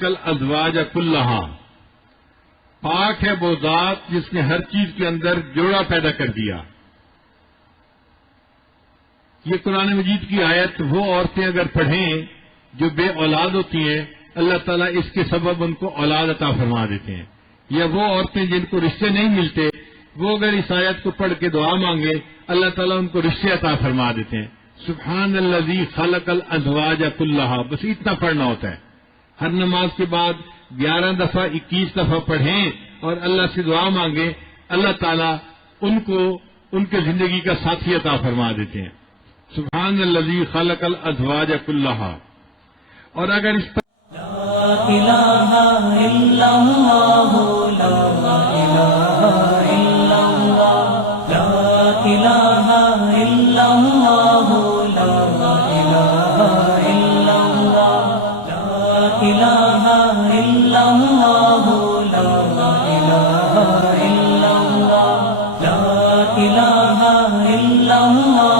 کل ازواج کلہا، پاک ہے وہ ذات جس نے ہر چیز کے اندر جوڑا پیدا کر دیا۔ یہ قرآن مجید کی آیت وہ عورتیں اگر پڑھیں جو بے اولاد ہوتی ہیں، اللہ تعالیٰ اس کے سبب ان کو اولاد عطا فرما دیتے ہیں، یا وہ عورتیں جن کو رشتے نہیں ملتے، وہ اگر اس آیت کو پڑھ کے دعا مانگے اللہ تعالیٰ ان کو رشتے عطا فرما دیتے ہیں۔ سبحان الذی خلق الازواج کلہا، بس اتنا پڑھنا ہوتا ہے۔ ہر نماز کے بعد 11 دفعہ 21 دفعہ پڑھیں اور اللہ سے دعا مانگیں، اللہ تعالیٰ ان کو ان کے زندگی کا ساتھی عطا فرما دیتے ہیں۔ سبحان الذی خلق الازواج کلہا۔ اور اگر اس پر لا الہ الا اللہ، لا الہ الا اللہ، لا الہ الا اللہ، لا الہ الا اللہ، لا الہ الا اللہ، لا الہ الا اللہ، لا الہ الا اللہ۔